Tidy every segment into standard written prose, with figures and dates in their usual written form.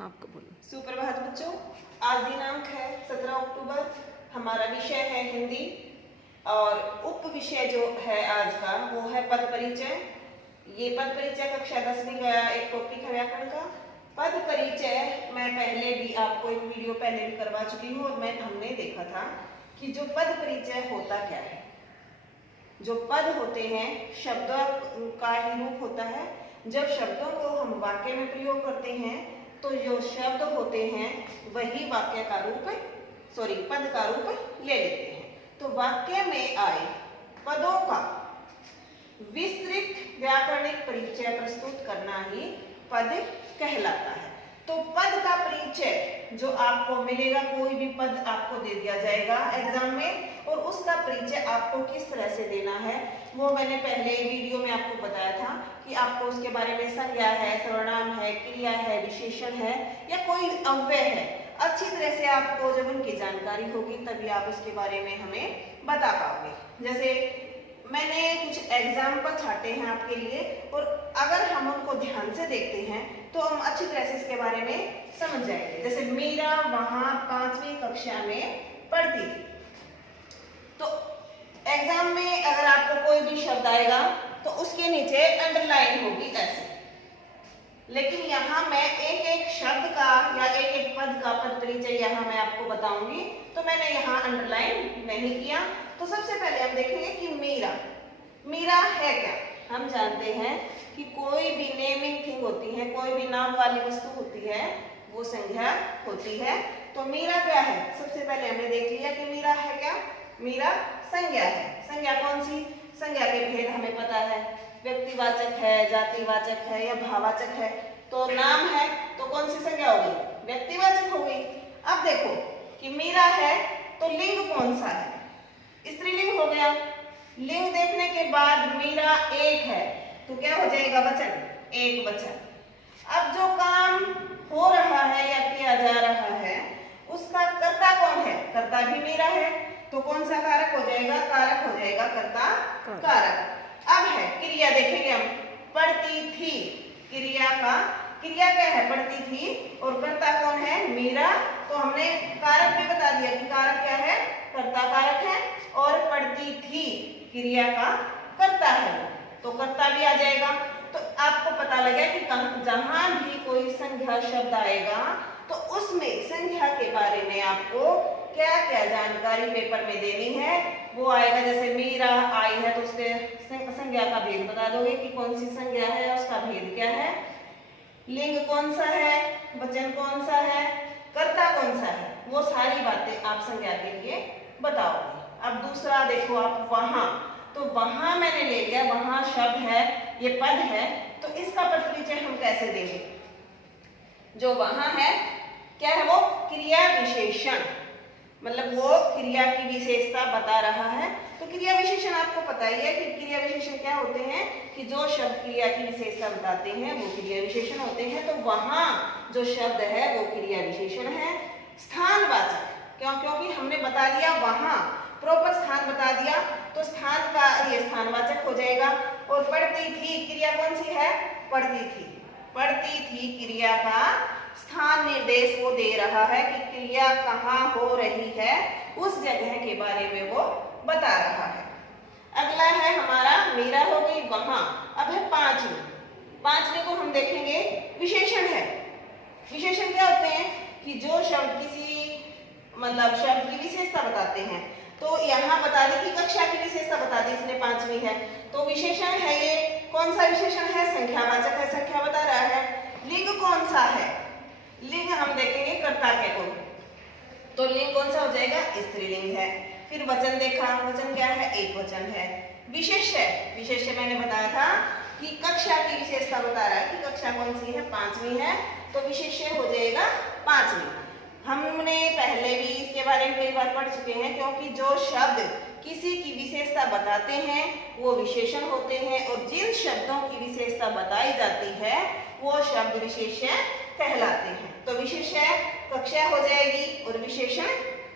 आपको बोलो। सुप्रभात बच्चों, आज दिनांक है 17 अक्टूबर। हमारा विषय है हिंदी और उप विषय जो है आज का वो है पद परिचय। ये पद परिचय कक्षा 10वीं का एक टॉपिक है व्याकरण का। पद परिचय मैं पहले भी आपको एक वीडियो पहले भी करवा चुकी हूँ और हमने देखा था कि जो पद परिचय होता क्या है। जो पद होते हैं शब्दों का ही रूप होता है। जब शब्दों को हम वाक्य में प्रयोग करते हैं तो जो शब्द होते हैं वही वाक्य का रूप पद का रूप ले लेते हैं। तो वाक्य में आए पदों का विस्तृत व्याकरणिक परिचय प्रस्तुत करना ही पद कहलाता है। तो पद का परिचय जो आपको मिलेगा, कोई भी पद आपको दे दिया जाएगा एग्जाम में और उसका परिचय आपको किस तरह से देना है वो मैंने पहले वीडियो में आपको बताया था कि आपको उसके बारे में संज्ञा है, सर्वनाम है, क्रिया है, विशेषण है या कोई अव्यय है, अच्छी तरह से आपको जब उनकी जानकारी होगी तभी आप उसके बारे में हमें बता पाओगे। जैसे मैंने कुछ एग्जाम्पल छाटे हैं आपके लिए और अगर हम उनको ध्यान से देखते हैं तो हम अच्छी तरह से इसके बारे में समझ जाएंगे। जैसे मीरा वहां 5वीं कक्षा में पढ़ती थी। तो एग्जाम में अगर आपको कोई भी शब्द आएगा तो उसके नीचे अंडरलाइन होगी ऐसे, लेकिन यहाँ मैं एक एक शब्द का या एक एक पद का पद परिचय यहाँ मैं आपको बताऊंगी, तो मैंने यहाँ अंडरलाइन नहीं किया। तो सबसे पहले हम देखेंगे कि मीरा है क्या। हम जानते हैं कि कोई भी नेमिंग थिंग होती है, कोई भी नाम वाली वस्तु होती है वो संज्ञा होती है। तो मीरा क्या है, सबसे पहले हमने देख लिया कि मीरा है क्या, मीरा संज्ञा है। संज्ञा कौन सी, संज्ञा के भेद हमें पता है, व्यक्तिवाचक है, जातिवाचक है या भाववाचक है। तो नाम है तो कौन सी संज्ञा होगी, व्यक्तिवाचक होगी। अब देखो कि मीरा है तो लिंग कौन सा है, स्त्रीलिंग हो गया। लिंग देखने के बाद मीरा एक है तो क्या हो जाएगा, वचन, एक वचन। अब जो काम हो रहा है या किया जा रहा है उसका कर्ता कौन है, कर्ता भी मीरा है तो कौन सा कारक हो जाएगा, कारक हो जाएगा कर्ता कारक। अब है क्रिया, देखेंगे हम, पढ़ती थी, क्रिया क्या है, पढ़ती थी और कर्ता कौन है, मीरा। तो हमने कारक भी बता दिया कि कारक क्या है, कर्ता कारक है और पढ़ती थी क्रिया का कर्ता है तो कर्ता भी आ जाएगा। तो आपको पता लगा कि जहां भी कोई संज्ञा शब्द आएगा तो उसमें संज्ञा के बारे में आपको क्या क्या जानकारी पेपर में देनी है वो आएगा। जैसे मीरा आई है तो उसके संज्ञा का भेद बता दोगे कि कौन सी संज्ञा है, उसका भेद क्या है, लिंग कौन सा है, वचन कौन सा है, कर्ता कौन सा है, वो सारी बातें आप संज्ञा के लिए बताओगे। अब दूसरा देखो आप वहां, तो वहां मैंने ले लिया, वहां शब्द है, ये पद है, तो इसका पद परिचय हम कैसे देंगे। जो वहां है क्या है, वो क्रिया विशेषण, मतलब वो क्रिया की विशेषता बता रहा है। तो क्रिया विशेषण आपको पता ही है कि क्रिया विशेषण क्या होते हैं कि जो शब्द क्रिया की विशेषता बताते हैं वो क्रिया विशेषण होते हैं। तो वहां जो शब्द है वो क्रिया विशेषण है। स्थानवाचक, क्योंकि हमने बता दिया वहां, प्रॉपर स्थान बता दिया तो स्थान का ये स्थानवाचक हो जाएगा। और पढ़ती थी क्रिया कौन सी है, पढ़ती थी क्रिया का स्थान निर्देश वो दे रहा है कि क्रिया कहाँ हो रही है, उस जगह के बारे में वो बता रहा है। अगला है हमारा मीरा हो गई वहां। अब है पांचवी को हम देखेंगे, विशेषण है। विशेषण क्या होते हैं कि जो शब्द किसी मतलब शब्द की विशेषता बताते हैं। तो यहाँ बता दी कि कक्षा की विशेषता बता दी इसने, 5वीं है तो विशेषण है। ये कौन सा विशेषण है, संख्यावाचक है, संख्या बता रहा है। लिंग कौन सा है, लिंग हम देखेंगे कर्ता के को, तो लिंग कौन सा हो जाएगा, स्त्रीलिंग है। फिर वचन देखा, वचन क्या है, एक वचन है। विशेष्य मैंने बताया था कि कक्षा की विशेषता बता रहा है कि कक्षा कौन सी है, 5वीं है तो विशेष्य हो जाएगा 5वीं। हमने पहले भी इसके बारे में कई बार पढ़ चुके हैं, क्योंकि जो शब्द किसी की विशेषता बताते हैं वो विशेषण होते हैं और जिन शब्दों की विशेषता बताई जाती है वो शब्द विशेष्य कहलाते हैं। तो विशेष्य कक्षा हो जाएगी और विशेषण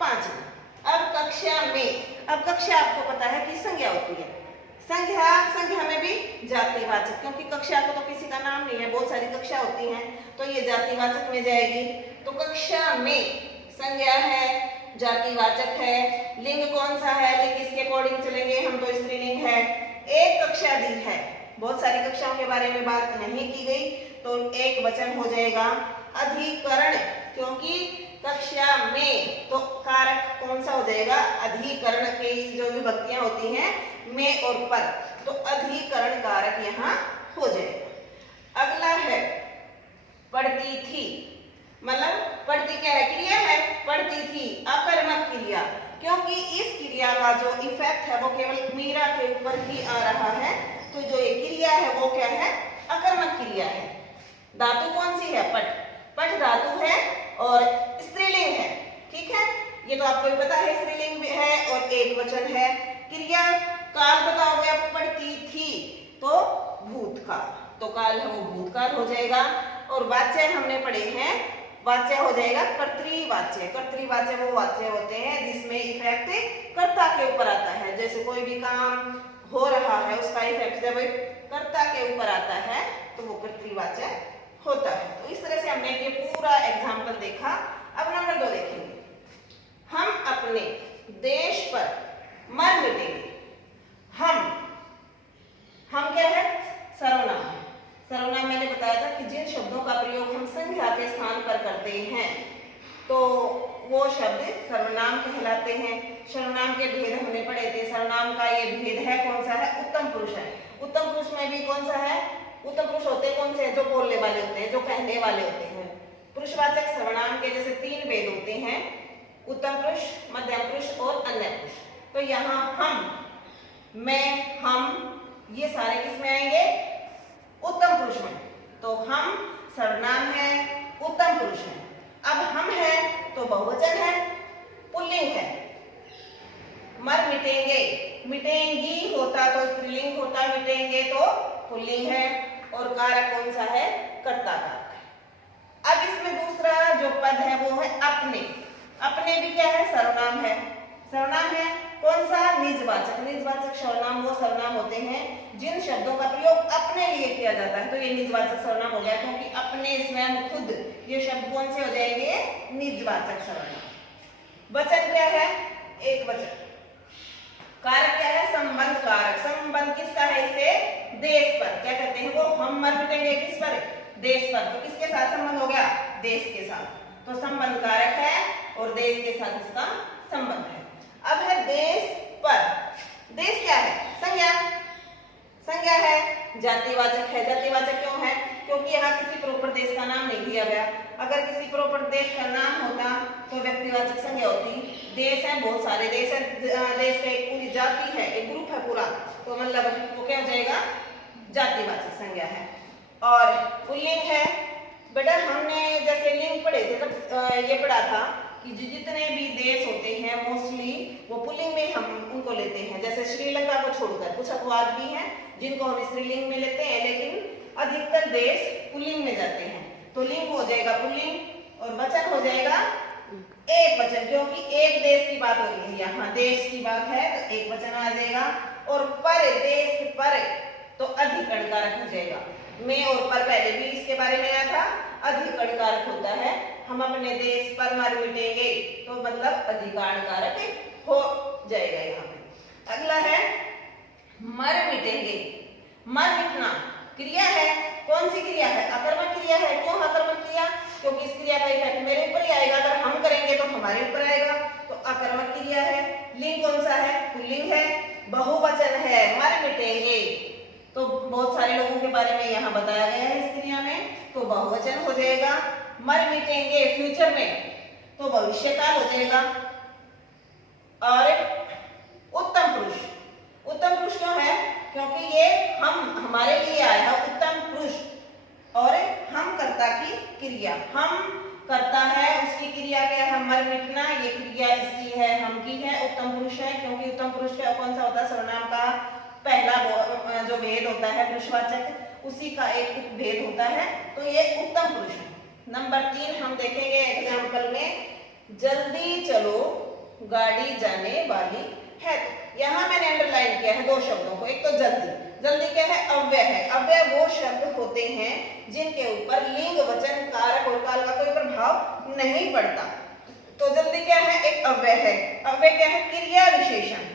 5वीं। अब कक्षा में, अब कक्षा आपको पता है कि संज्ञा होती है, संज्ञा, संज्ञा में भी जातिवाचक, क्योंकि कक्षा को तो किसी का नाम नहीं है, बहुत सारी कक्षा होती हैं, तो ये जातिवाचक में जाएगी। तो कक्षा में संज्ञा है, जातिवाचक है। लिंग कौन सा है? लिंग इसके अकॉर्डिंग चलेंगे हम, तो स्त्रीलिंग है। एक कक्षा दी है, बहुत सारी कक्षाओं के बारे में बात नहीं की गई, तो एक वचन हो जाएगा। अधिकरण, क्योंकि कक्षा में तो कारक कौन सा हो जाएगा? अधिकरण की जो विभक्तियां होती हैं में और पर, तो अधिकरण कारक यहाँ हो जाएगा। अगला है पढ़ती थी, मतलब पढ़ती क्या है? क्रिया है, पढ़ती थी, अकर्मक क्रिया, क्योंकि इस क्रिया का जो इफेक्ट है वो केवल मीरा के ऊपर ही आ रहा है, तो जो ये क्रिया है वो क्या है? अकर्मक क्रिया है। धातु कौन सी है? पठ, पठ धातु है और स्त्रीलिंग है, ठीक है, ये तो आपको भी पता है, स्त्रीलिंग भी है और एक वचन है। क्रिया काल बताओगे आप, पढ़ती थी तो भूतकाल, तो काल है वो भूतकाल हो जाएगा। और वाच्य हमने पढ़े हैं, वाच्य हो जाएगा कर्तृवाच्य। कर्तृवाच्य वो वाच्य होते हैं जिसमें इफेक्ट कर्ता के ऊपर आता है, जैसे कोई भी काम हो रहा है उसका इफेक्ट जब कर्ता के ऊपर आता है तो वो कर्तृवाच्य होता है। तो इस तरह से हमने ये पूरा एग्जाम्पल देखा। अब नंबर 2 देखेंगे, हम अपने देश पर मर मिटेंगे। हम क्या है? सर्वनाम है। सर्वनाम मैंने बताया था कि जिन शब्दों का प्रयोग हम संज्ञा के स्थान पर करते हैं तो वो शब्द सर्वनाम कहलाते हैं। सर्वनाम के भेद हमने पढ़े थे। सर्वनाम का ये भेद है कौन सा है? उत्तम पुरुष है। उत्तम पुरुष में भी कौन सा है? उत्तम पुरुष होते कौन से हैं? जो बोलने वाले होते हैं, जो कहने वाले होते हैं। पुरुषवाचक सर्वनाम के जैसे 3 भेद होते हैं, उत्तम पुरुष, मध्यम पुरुष और अन्य पुरुष। तो यहाँ हम, मैं, हम, ये सारे किस में आएंगे? उत्तम पुरुष में। तो हम सर्वनाम है, उत्तम पुरुष है। अब हम है तो बहुवचन है, पुल्लिंग है। मर मिटेंगे, मिटेंगी होता तो स्त्रीलिंग होता, मिटेंगे तो पुल्लिंग है, और कारक कौन सा है? कर्ता कारक है। अब इसमें दूसरा जो पद है वो है अपने। अपने भी क्या है? सर्वनाम है। सर्वनाम है कौन सा? निजवाचक। निजवाचक सर्वनाम वो सर्वनाम होते हैं जिन शब्दों का प्रयोग अपने लिए किया जाता है, तो ये निजवाचक सर्वनाम हो गया, क्योंकि अपने, स्वयं, खुद, ये शब्द कौन से हो जाएंगे? निजवाचक सर्वनाम। वचन क्या है? एक वचन। कारक क्या है? संबंध कारक। संबंध किसका है? इससे देश पर। क्या कहते हैं वो? हम मर मिटेंगे किस पर? देश पर। तो किसके साथ संबंध हो गया? देश के साथ। तो संबंध कारक है और देश के साथ इसका संबंध है। अब है देश पर। देश क्या है? संज्ञा। संज्ञा है, जातिवाचक है। जातिवाचक क्यों है? क्योंकि यहाँ किसी प्रॉपर देश का नाम नहीं दिया गया। अगर किसी प्रॉपर देश का नाम होता तो व्यक्तिवाचक संज्ञा होती। देश है, बहुत सारे देश है, देश का एक पूरी जाति है, एक ग्रुप है पूरा, तो मतलब वो क्या हो जाएगा? जातिवाचक संज्ञा है। और पुल्लिंग है, बेटा हमने जैसे लिंग पढ़े थे तब ये पढ़ा था कि जितने भी देश होते हैं मोस्टली वो पुल्लिंग में हम उनको लेते हैं। जैसे श्रीलंका को छोड़कर कुछ अपवाद भी हैं जिनको हम स्त्रीलिंग में लेते हैं, लेकिन अधिकतर देश पुल्लिंग में जाते हैं। तो लिंग हो जाएगा पुल्लिंग और वचन हो जाएगा एक वचन, क्योंकि एक देश की बात हो रही है, यहाँ देश की बात है तो एक वचन आ जाएगा। और पर, देश पर, तो अधिकरण कारक हो जाएगा। में और पर पहले भी इसके बारे में आया था, अधिकरण कारक होता है। हम अपने देश पर मर मिटेंगे तो मतलब अधिकरण कारक हो जाएगा यहाँ पे। अगला है मर मिटेंगे। मर मिटना क्रिया है, कौन सी क्रिया है? अकर्मक क्रिया है। क्यों अकर्मक क्रिया? क्योंकि इस क्रिया का इफेक्ट मेरे ऊपर ही आएगा, अगर हम करेंगे तो हमारे ऊपर आएगा, तो अकर्मक क्रिया है। लिंग कौन सा है? पुल्लिंग है, बहुवचन है, मर मिटेंगे। तो बहुत सारे लोगों के बारे में यहाँ बताया गया है इस क्रिया में, तो बहुवचन हो जाएगा। मर मिटेंगे फ्यूचर में तो भविष्यकाल हो जाएगा। और उत्तम पुरुष, उत्तम पुरुष क्यों है? क्योंकि ये हम, हमारे लिए आया है उत्तम पुरुष, और हम कर्ता की क्रिया, हम करता है उसकी क्रिया क्या है? मर मिटना, ये क्रिया इसकी है, हम की है, उत्तम पुरुष है। क्योंकि उत्तम पुरुष का कौन सा होता है? सर्वनाम का पहला जो भेद होता है पुरुषवाचक, उसी का एक भेद होता है, तो ये उत्तम पुरुष है। नंबर 3 हम देखेंगे एग्जाम्पल में, जल्दी चलो गाड़ी जाने वाली है। यहाँ मैंने अंडरलाइन किया है दो शब्दों को। एक तो जल्दी, जल्दी क्या है? अव्यय है। अव्यय वो शब्द होते हैं जिनके ऊपर लिंग, वचन, कारक और काल का कोई प्रभाव नहीं पड़ता। तो जल्दी क्या है? एक अव्यय है। अव्यय क्या है? क्रिया विशेषण।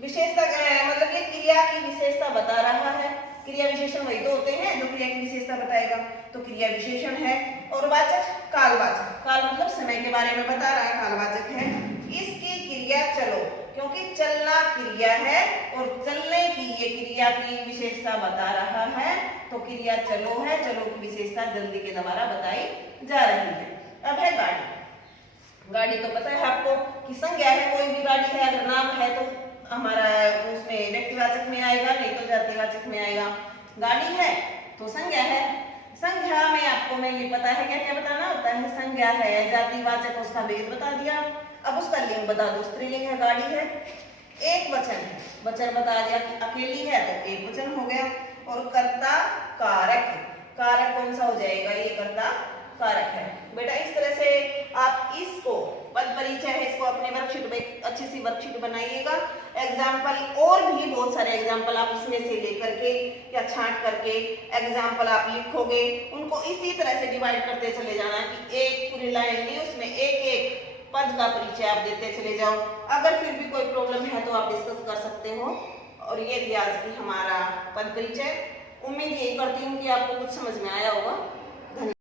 विशेषता मतलब ये क्रिया की विशेषता बता रहा है। क्रिया विशेषण वही तो होते हैं जो क्रिया की विशेषता बताएगा, तो क्रिया विशेषण है। और वाचक कालवाचक, काल मतलब समय के बारे में बता रहा है, कालवाचक है। इसकी क्रिया चलो, क्योंकि चलना क्रिया है और चलने की ये क्रिया की विशेषता बता रहा है, तो क्रिया चलो है। चलो की विशेषता जल्दी के द्वारा बताई जा रही है। अब है गाड़ी। गाड़ी तो पता है आपको कि संज्ञा है, कोई भी गाड़ी है, अगर नाम है तो हमारा उसमें व्यक्तिवाचक में आएगा, नहीं तो जातिवाचक में आएगा। गाड़ी है तो संज्ञा है। संज्ञा में आपको नहीं पता है क्या क्या बताना होता है। संज्ञा है, जातिवाचक, उसका भेद बता दिया। अब उसका लिंग बता दो, स्त्रीलिंग है, गाड़ी है। एक वचन है, वचन बता दिया कि अकेली है तो एक वचन हो गया। और कर्ता कारक, कारक कौन सा हो जाएगा? ये कर्ता कारक है। बेटा इस तरह से आप इसको पद परिचय है, इसको अपने वर्कशीट में अच्छी सी वर्कशीट बनाइएगा। एग्जाम्पल और भी बहुत सारे एग्जाम्पल आप इसमें से लेकर के या छांट करके एग्जाम्पल आप लिखोगे, उनको इसी तरह से डिवाइड करते चले जाना कि एक पूरी लाइन नहीं, उसमें एक एक पद का परिचय आप देते चले जाओ। अगर फिर भी कोई प्रॉब्लम है तो आप डिस्कस कर सकते हो। और ये थी आज की हमारा पद परिचय। उम्मीद यही करती हूँ कि आपको कुछ समझ में आया होगा। धन्यवाद।